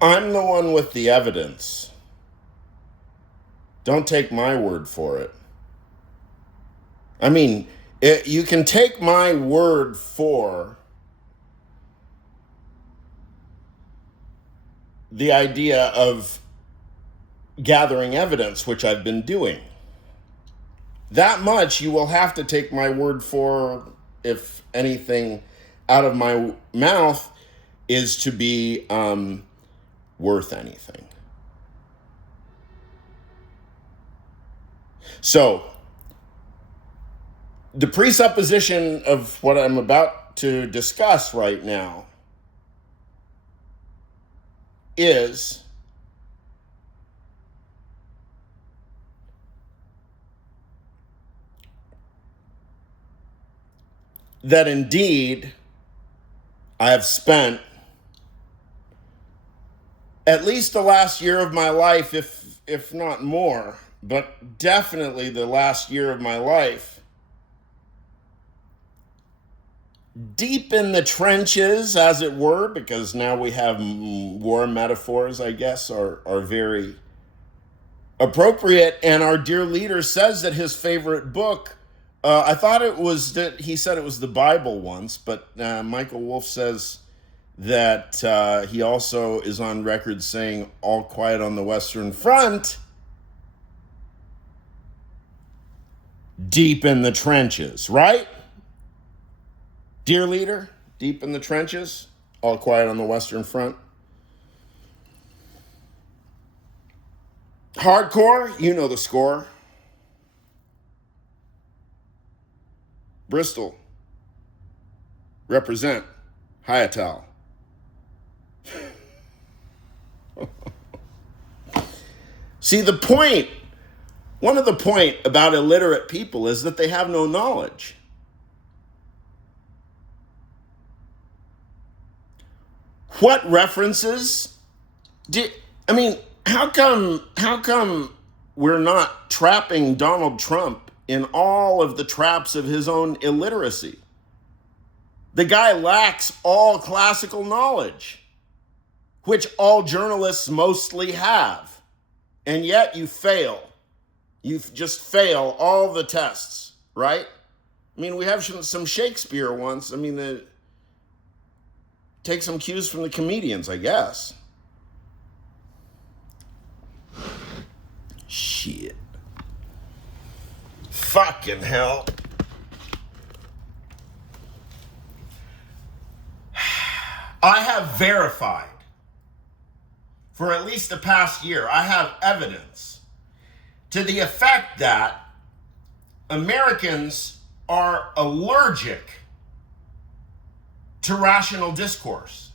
I'm the one with the evidence. Don't take my word for it. I mean, you can take my word for the idea of gathering evidence, which I've been doing. That much you will have to take my word for if anything out of my mouth is to be worth anything. So, the presupposition of what I'm about to discuss right now is that indeed I have spent at least the last year of my life, if not more, but definitely the last year of my life, deep in the trenches, as it were, because now we have war metaphors, I guess, are very appropriate. And our dear leader says that his favorite book, I thought it was that he said it was the Bible once, but Michael Wolff says that he also is on record saying All Quiet on the Western Front, deep in the trenches, right? Dear leader, deep in the trenches, All Quiet on the Western Front. Hardcore, you know the score. Bristol, represent, Hiatal. See, one of the point about illiterate people is that they have no knowledge. What references how come we're not trapping Donald Trump in all of the traps of his own illiteracy? The guy lacks all classical knowledge, which all journalists mostly have. And yet you fail. You just fail all the tests, right? I mean, we have some Shakespeare once. I mean, take some cues from the comedians, I guess. Shit. Fucking hell. I have verified for at least the past year, I have evidence to the effect that Americans are allergic to rational discourse.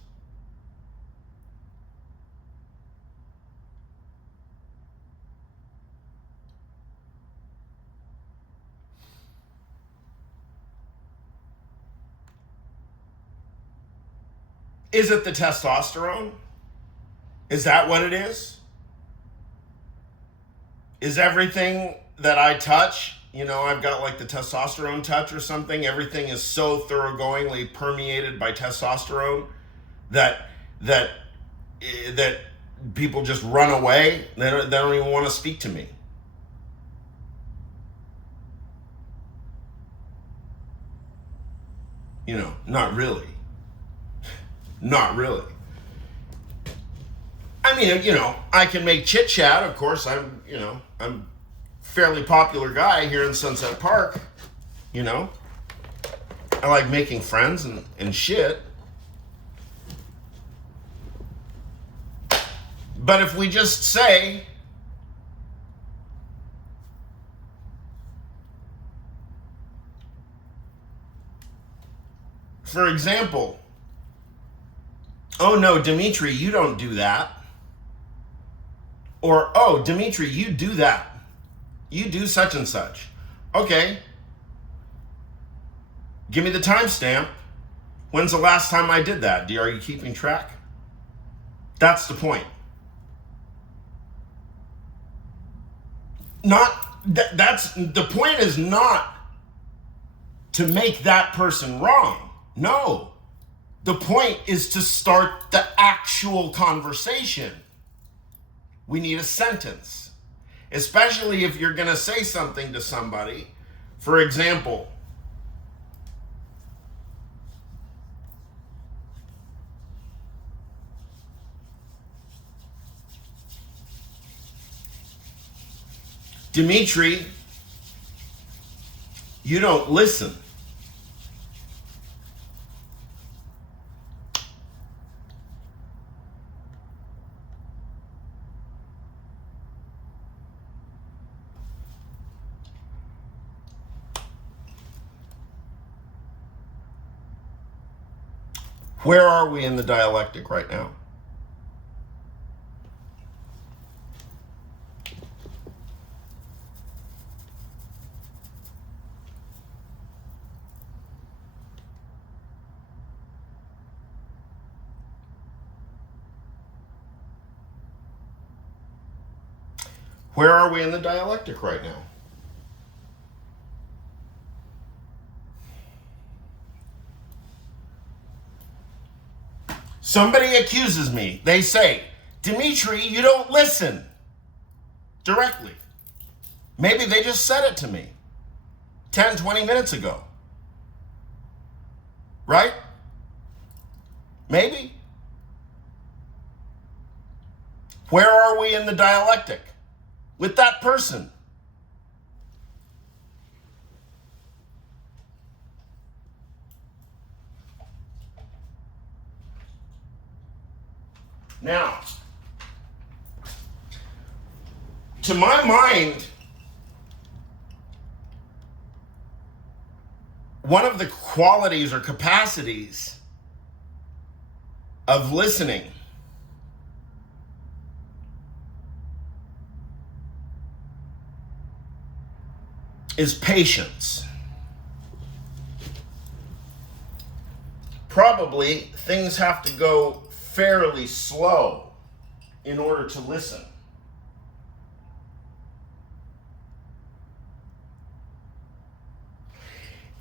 Is it the testosterone? Is that what it is? Is everything that I touch, I've got like the testosterone touch or something? Everything is so thoroughgoingly permeated by testosterone that people just run away. They don't even want to speak to me. Not really. Not really. I mean, I can make chit chat. Of course, I'm a fairly popular guy here in Sunset Park. I like making friends and shit. But if we just say, for example, oh no, Dimitri, you don't do that. Or, oh, Dimitri, you do that. You do such and such. Okay. Give me the timestamp. When's the last time I did that? Are you keeping track? That's the point. The point is not to make that person wrong. No. The point is to start the actual conversation. We need a sentence, especially if you're going to say something to somebody. For example, Dimitri, you don't listen. Where are we in the dialectic right now? Where are we in the dialectic right now? Somebody accuses me. They say, Dimitri, you don't listen directly. Maybe they just said it to me 10, 20 minutes ago. Right? Maybe. Where are we in the dialectic with that person? Now, to my mind, one of the qualities or capacities of listening is patience. Probably things have to go fairly slow in order to listen.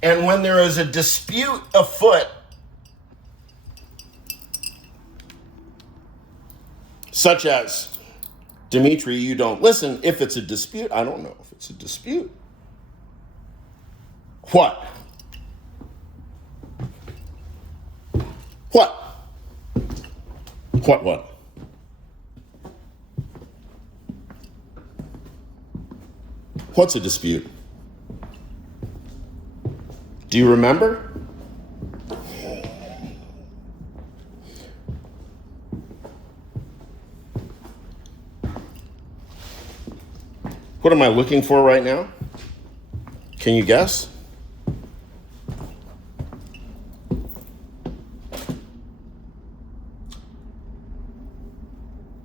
And when there is a dispute afoot, such as, Dimitri, you don't listen, if it's a dispute, I don't know if it's a dispute. What? What? What? What's a dispute? Do you remember? What am I looking for right now? Can you guess?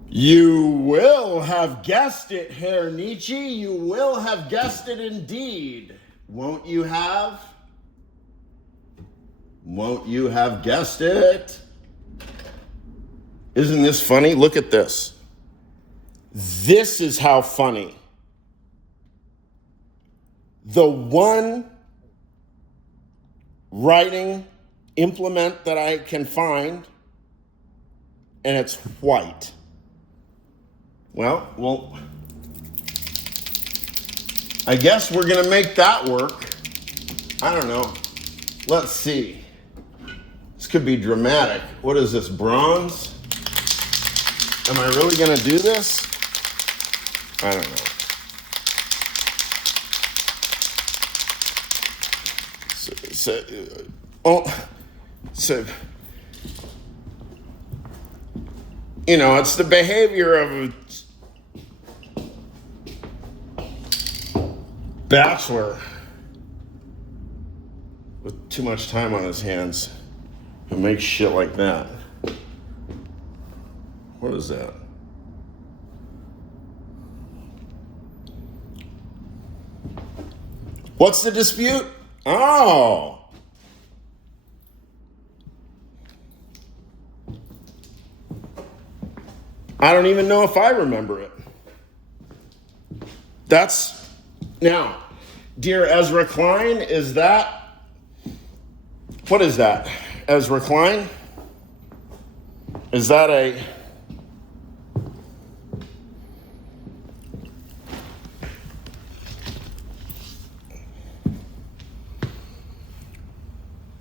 You will have guessed it, Herr Nietzsche. You will have guessed it indeed. Won't you have? Won't you have guessed it? Isn't this funny? Look at this. This is how funny. The one writing implement that I can find, and it's white. Well, I guess we're going to make that work. I don't know. Let's see. This could be dramatic. What is this, bronze? Am I really going to do this? I don't know. It's the behavior of a bachelor with too much time on his hands who makes shit like that. What is that? What's the dispute? Oh. I don't even know if I remember it. Now, dear Ezra Klein, what is that? Ezra Klein? Is that a...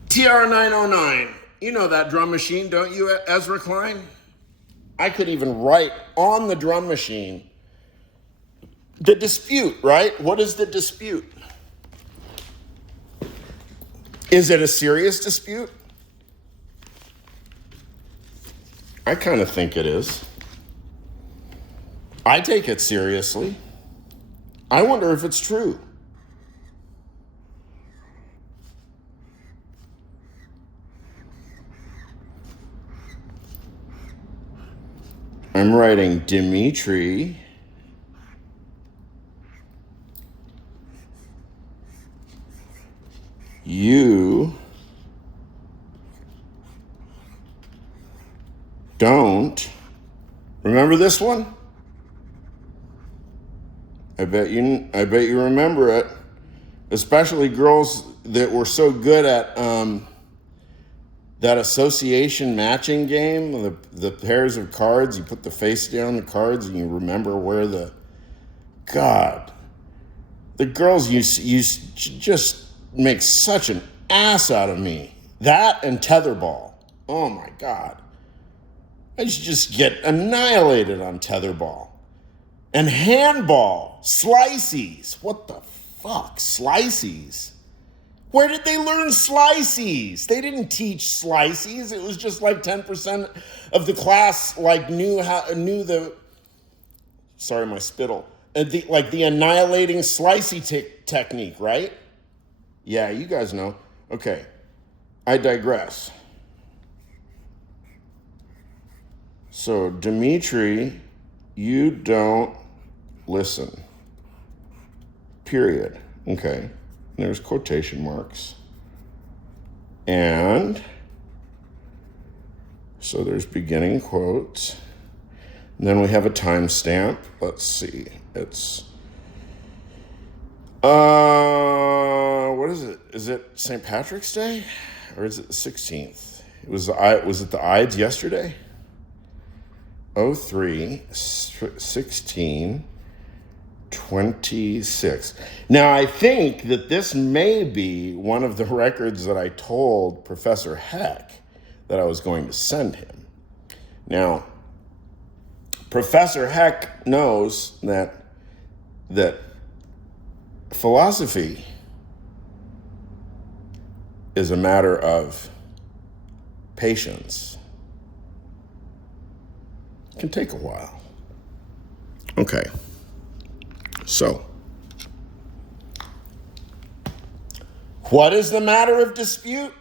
TR-909. You know that drum machine, don't you, Ezra Klein? I could even write on the drum machine the dispute, right? What is the dispute? Is it a serious dispute? I kind of think it is. I take it seriously. I wonder if it's true. I'm writing Dimitri. You don't remember this one? I bet you remember it, especially girls that were so good at that association matching game, the pairs of cards. You put the face down the cards and you remember where the... God, the girls used just make such an ass out of me. That and tetherball. Oh my God. I just get annihilated on tetherball. And handball. Slices. What the fuck? Slices? Where did they learn slices? They didn't teach slices. It was just like 10% of the class like knew the... Sorry, my spittle. The annihilating slicey technique, right? Yeah, you guys know. Okay, I digress. So, Dimitri, you don't listen. Period. Okay, there's quotation marks. And so there's beginning quotes. And then we have a timestamp. Let's see. It's... what is it? Is it St. Patrick's Day? Or is it the 16th? Was it the Ides yesterday? 03, 16, 26. Now, I think that this may be one of the records that I told Professor Heck that I was going to send him. Now, Professor Heck knows that philosophy is a matter of patience. It can take a while. Okay. So, what is the matter of dispute?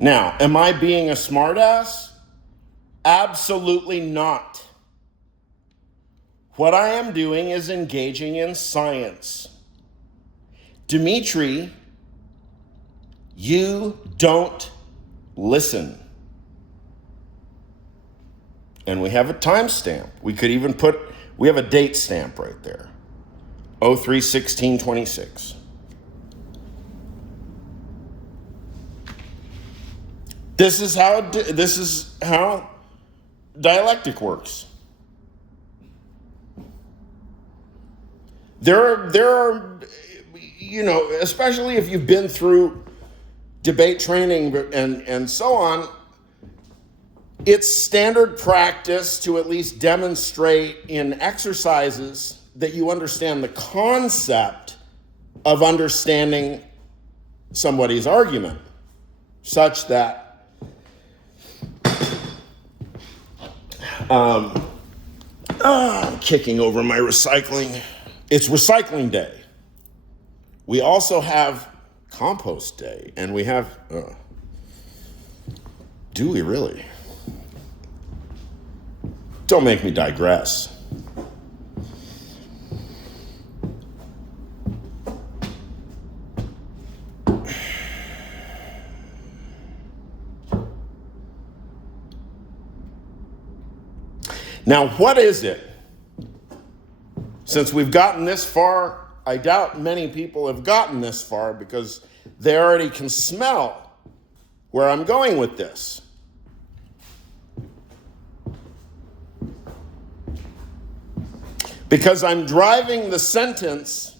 Now, am I being a smartass? Absolutely not. What I am doing is engaging in science. Dimitri, you don't listen. And we have a timestamp. We could even we have a date stamp right there. 03/16/26. This is how dialectic works. There are, especially if you've been through debate training and so on, it's standard practice to at least demonstrate in exercises that you understand the concept of understanding somebody's argument, such that I'm kicking over my recycling. It's recycling day. We also have compost day, and we have, do we really? Don't make me digress. Now, what is it? Since we've gotten this far I doubt many people have gotten this far because they already can smell where I'm going with this. Because I'm driving the sentence,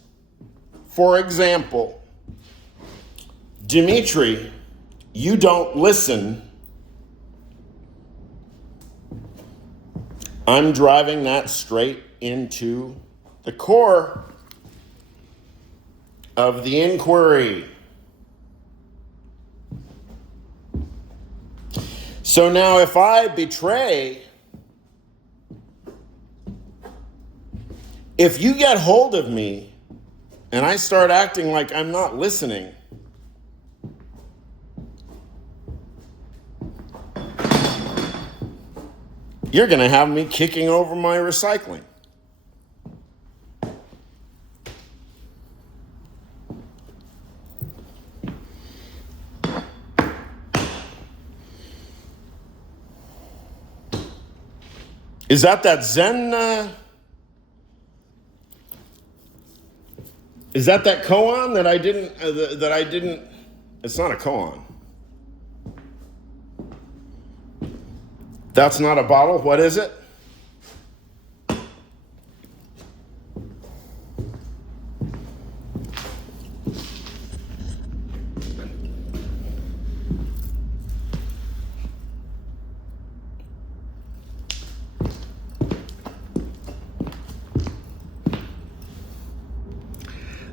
for example, Dimitri, you don't listen. I'm driving that straight into the core of the inquiry. So now if I betray, if you get hold of me and I start acting like I'm not listening, you're going to have me kicking over my recycling. Is that Zen? Is that koan that I didn't? It's not a koan. That's not a bottle. What is it?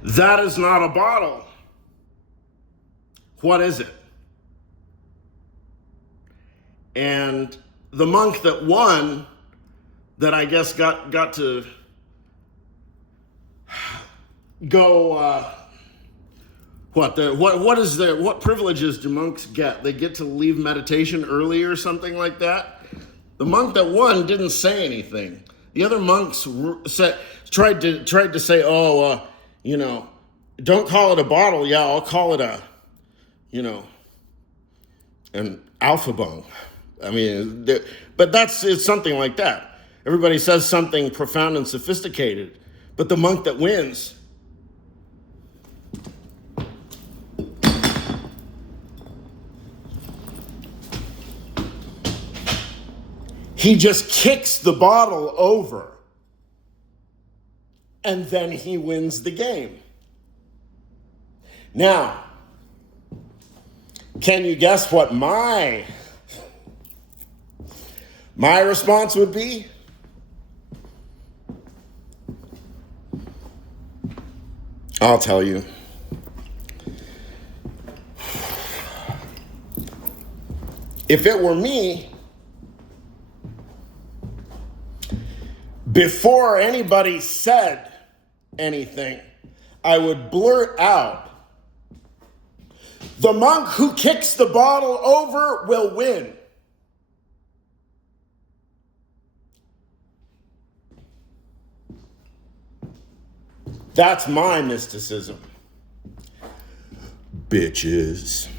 That is not a bottle. What is it? And the monk that won, that I guess got to go. What privileges do monks get? They get to leave meditation early or something like that. The monk that won didn't say anything. The other monks tried to say, don't call it a bottle. Yeah, I'll call it an alpha bung. I mean, but it's something like that. Everybody says something profound and sophisticated, but the monk that wins, he just kicks the bottle over, and then he wins the game. Now, can you guess what my response would be? I'll tell you. If it were me, before anybody said anything, I would blurt out, the monk who kicks the bottle over will win. That's my mysticism. Bitches.